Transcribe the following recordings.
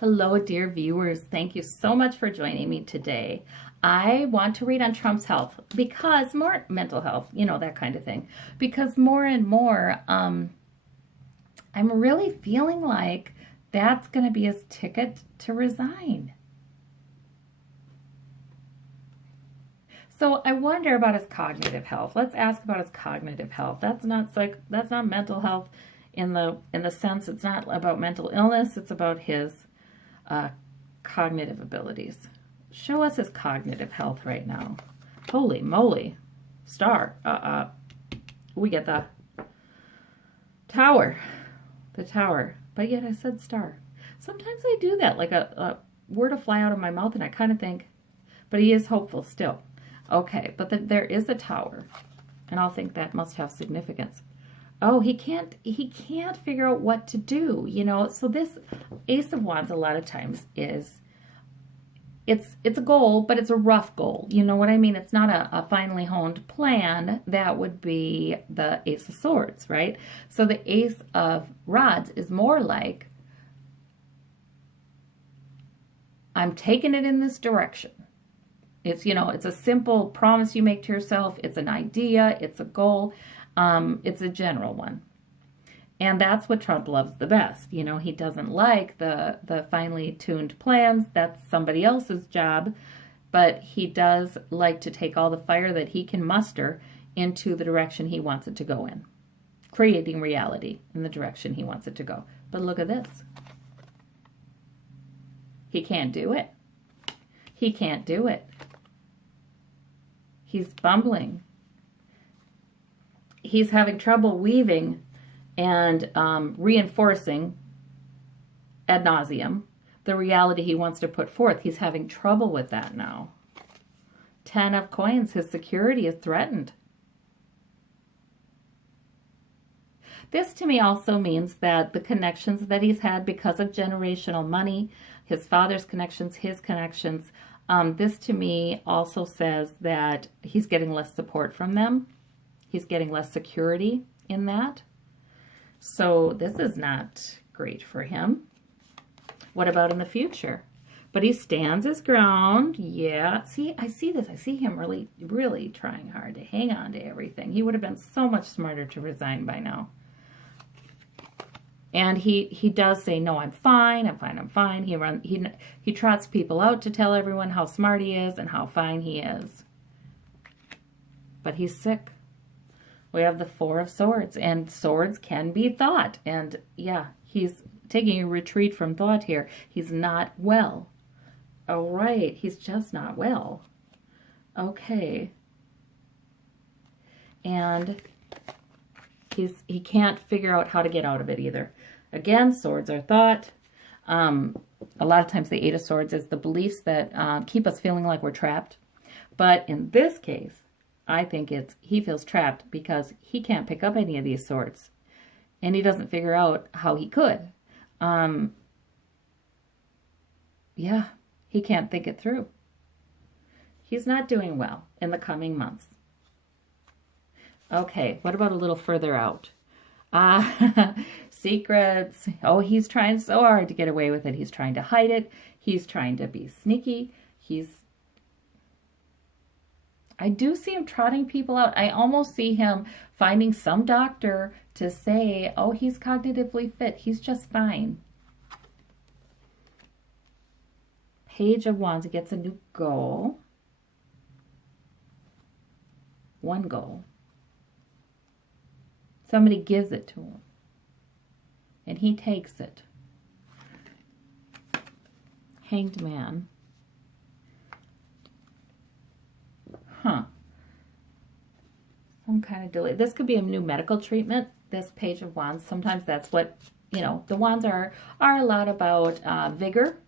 Hello, dear viewers. Thank you so much for joining me today. I want to read on Trump's health because more mental health, that kind of thing. Because more and more, I'm really feeling like that's going to be his ticket to resign. So I wonder about his cognitive health. Let's ask about his cognitive health. That's not mental health in the sense it's not about mental illness. It's about his cognitive abilities. Show us his cognitive health right now. Holy moly. Star. We get the tower. The tower. But yet I said star. Sometimes I do that, like a word will fly out of my mouth and I kind of think, but he is hopeful still. Okay, but there is a tower. And I'll think that must have significance. Oh, he can't figure out what to do, So this Ace of Wands a lot of times is, it's a goal, but it's a rough goal. You know what I mean? It's not a finely honed plan. That would be the Ace of Swords, right? So the Ace of Rods is more like, I'm taking it in this direction. It's, it's a simple promise you make to yourself. It's an idea. It's a goal. It's a general one. And that's what Trump loves the best. He doesn't like the finely tuned plans. That's somebody else's job. But he does like to take all the fire that he can muster into the direction he wants it to go in. Creating reality in the direction he wants it to go. But look at this. He can't do it. He can't do it. He's bumbling. He's having trouble weaving and reinforcing ad nauseum the reality he wants to put forth. He's having trouble with that now. 10 of coins. His security is threatened. This to me also means that the connections that he's had because of generational money, his father's connections, his connections, this to me also says that he's getting less support from them. He's getting less security in that. So this is not great for him. What about in the future? But he stands his ground. Yeah, see, I see this. I see him really, really trying hard to hang on to everything. He would have been so much smarter to resign by now. And he does say, no, I'm fine, I'm fine, I'm fine. He trots people out to tell everyone how smart he is and how fine he is. But he's sick. We have the Four of Swords, and swords can be thought. And yeah, he's taking a retreat from thought here. He's not well. All right, he's just not well. Okay. And he can't figure out how to get out of it either. Again, swords are thought. A lot of times the Eight of Swords is the beliefs that keep us feeling like we're trapped. But in this case, I think he feels trapped because he can't pick up any of these swords. And he doesn't figure out how he could. Yeah, he can't think it through. He's not doing well in the coming months. Okay, what about a little further out? Secrets. Oh, he's trying so hard to get away with it. He's trying to hide it. He's trying to be sneaky. I do see him trotting people out. I almost see him finding some doctor to say, oh, he's cognitively fit. He's just fine. Page of Wands. He gets a new goal. One goal. Somebody gives it to him. And he takes it. Hanged Man. Huh. Some kind of delay. This could be a new medical treatment, this Page of Wands. Sometimes that's what, the Wands are a lot about vigor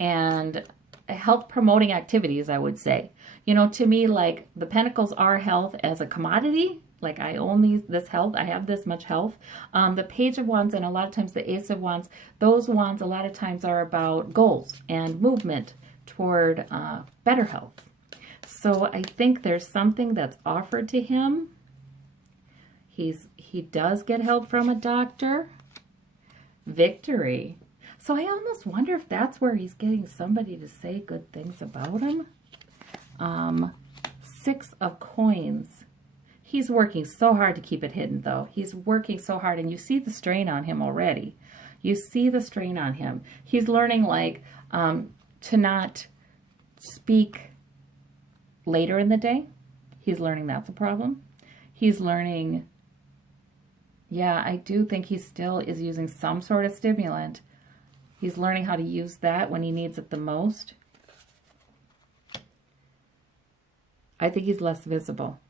and health promoting activities, I would say. To me, like the Pentacles are health as a commodity. Like I own this health. I have this much health. The Page of Wands and a lot of times the Ace of Wands, those wands a lot of times are about goals and movement toward better health. So I think there's something that's offered to him. He does get help from a doctor. Victory. So I almost wonder if that's where he's getting somebody to say good things about him. 6 of coins. He's working so hard to keep it hidden, though. He's working so hard, and you see the strain on him already. You see the strain on him. He's learning, like, to not speak later in the day. He's learning that's a problem. He's learning, yeah, I do think he still is using some sort of stimulant. He's learning how to use that when he needs it the most. I think he's less visible.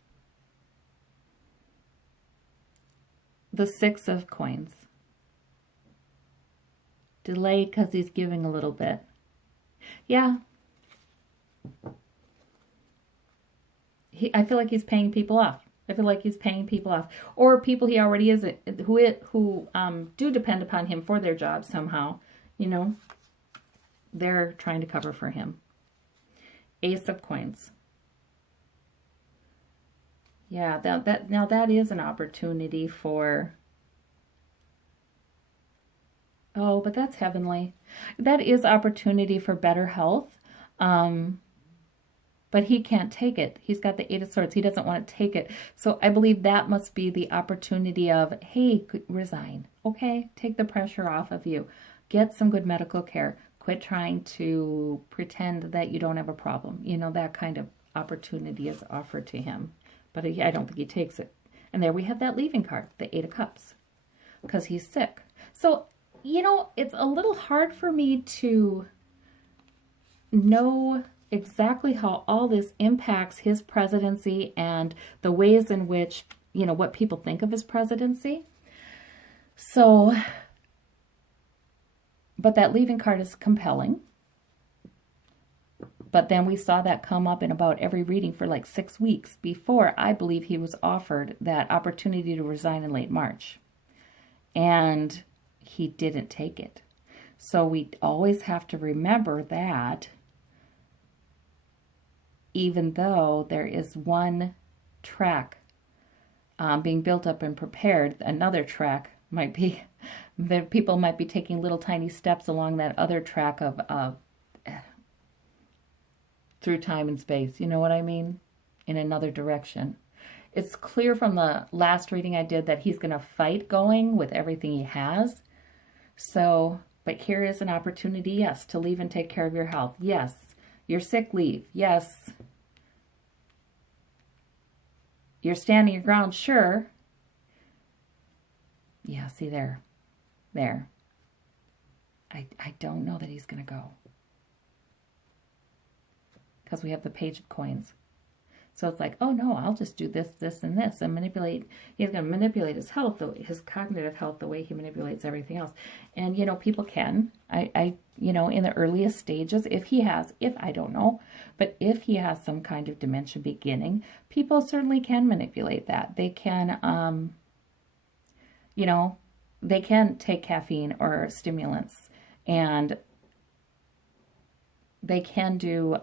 The 6 of coins. Delayed because he's giving a little bit. Yeah. I feel like he's paying people off. I feel like he's paying people off. Or people he already is, who do depend upon him for their jobs somehow. You know, they're trying to cover for him. Ace of coins. Yeah, now that is an opportunity for... Oh, but that's heavenly. That is opportunity for better health. But he can't take it. He's got the 8 of Swords. He doesn't want to take it. So I believe that must be the opportunity of, hey, resign. Okay, take the pressure off of you. Get some good medical care. Quit trying to pretend that you don't have a problem. You know, that kind of opportunity is offered to him. But I don't think he takes it. And there we have that leaving card, the 8 of Cups, because he's sick. So, you know, it's a little hard for me to know exactly how all this impacts his presidency and the ways in which, you know, what people think of his presidency. So, but that leaving card is compelling. But then we saw that come up in about every reading for like 6 weeks before I believe he was offered that opportunity to resign in late March. And he didn't take it. So we always have to remember that even though there is one track being built up and prepared, another track might be, the people might be taking little tiny steps along that other track of through time and space, you know what I mean? In another direction. It's clear from the last reading I did that he's going to fight going with everything he has. So, but here is an opportunity, yes, to leave and take care of your health. Yes, you're sick, leave. Yes, you're standing your ground, sure. Yeah, see there. I don't know that he's going to go. Because we have the Page of Coins. So it's like, oh no, I'll just do this, this, and this, and manipulate. He's going to manipulate his health, his cognitive health, the way he manipulates everything else. And, you know, people can, you know, in the earliest stages, if I don't know, but if he has some kind of dementia beginning, people certainly can manipulate that. They can, you know, they can take caffeine or stimulants, and they can do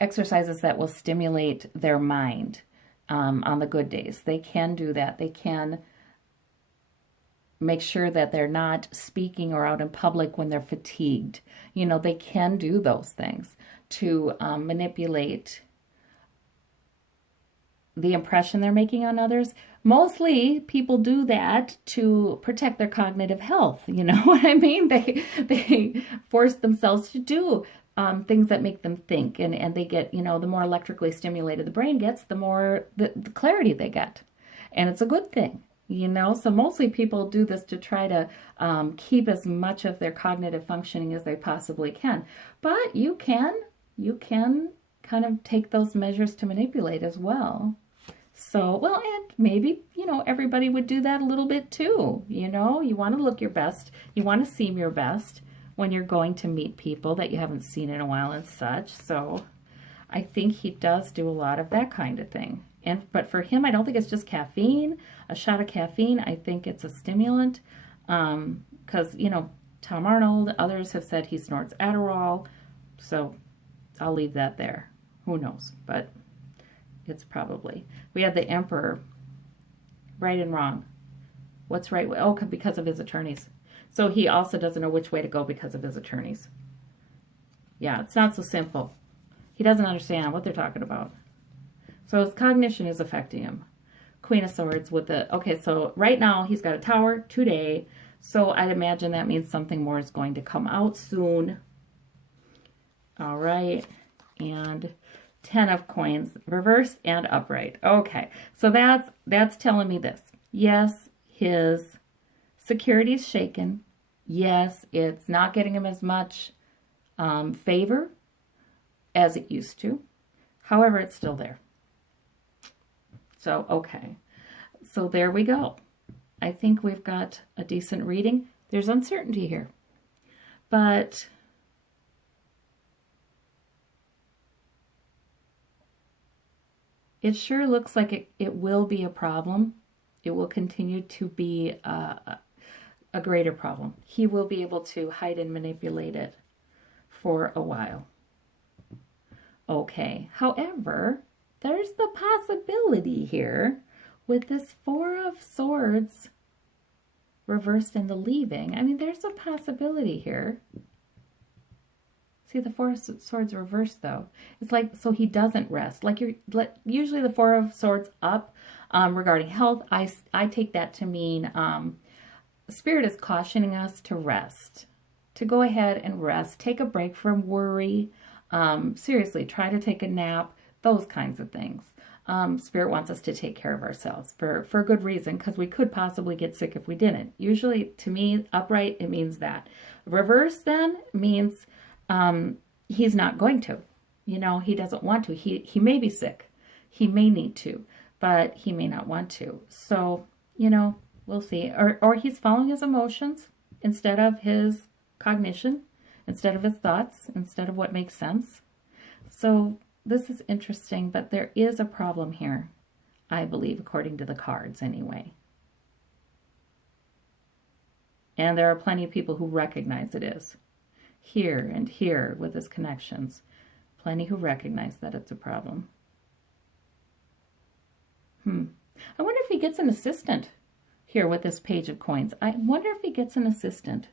exercises that will stimulate their mind on the good days. They can do that. They can make sure that they're not speaking or out in public when they're fatigued. You know, they can do those things to manipulate the impression they're making on others. Mostly people do that to protect their cognitive health. You know what I mean? They force themselves to do things that make them think, and they get, you know, the more electrically stimulated the brain gets, the more the clarity they get. And it's a good thing, you know? So mostly people do this to try to keep as much of their cognitive functioning as they possibly can. But you can kind of take those measures to manipulate as well. So, well, and maybe, you know, everybody would do that a little bit too. You know, you want to look your best. You want to seem your best when you're going to meet people that you haven't seen in a while and such. So I think he does do a lot of that kind of thing. But for him, I don't think it's just caffeine, a shot of caffeine. I think it's a stimulant. Because, you know, Tom Arnold, others have said he snorts Adderall. So I'll leave that there. Who knows? But it's probably. We have the Emperor, right and wrong. What's right? Oh, because of his attorneys. So he also doesn't know which way to go because of his attorneys. Yeah, it's not so simple. He doesn't understand what they're talking about. So his cognition is affecting him. Queen of Swords with the, okay, so right now he's got a tower today. So I'd imagine that means something more is going to come out soon. All right. And 10 of coins, reversed and upright. Okay, so that's telling me this. Yes, his security is shaken. Yes, it's not getting him as much favor as it used to. However, it's still there. So, okay. So there we go. I think we've got a decent reading. There's uncertainty here. But it sure looks like it will be a problem. It will continue to be a greater problem. He will be able to hide and manipulate it for a while. Okay. However, there's the possibility here with this Four of Swords reversed in the leaving. I mean, there's a possibility here. See, the Four of Swords reversed, though. It's like, so he doesn't rest. Usually the Four of Swords up regarding health, I take that to mean Spirit is cautioning us to rest, to go ahead and rest, take a break from worry. Seriously, try to take a nap, those kinds of things. Spirit wants us to take care of ourselves for a good reason, because we could possibly get sick if we didn't. Usually, to me, upright, it means that. Reverse, then, means he's not going to. You know, he doesn't want to. He may be sick. He may need to, but he may not want to. So, you know, we'll see. Or he's following his emotions instead of his cognition, instead of his thoughts, instead of what makes sense. So this is interesting, but there is a problem here, I believe, according to the cards anyway. And there are plenty of people who recognize it is. Here and here with his connections. Plenty who recognize that it's a problem. I wonder if he gets an assistant here with this Page of Coins. I wonder if he gets an assistant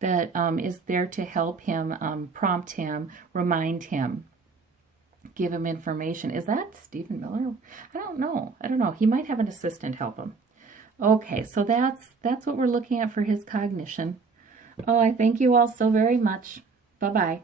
that is there to help him, prompt him, remind him, give him information. Is that Stephen Miller? I don't know. He might have an assistant help him. Okay, so that's what we're looking at for his cognition. Oh, I thank you all so very much. Bye-bye.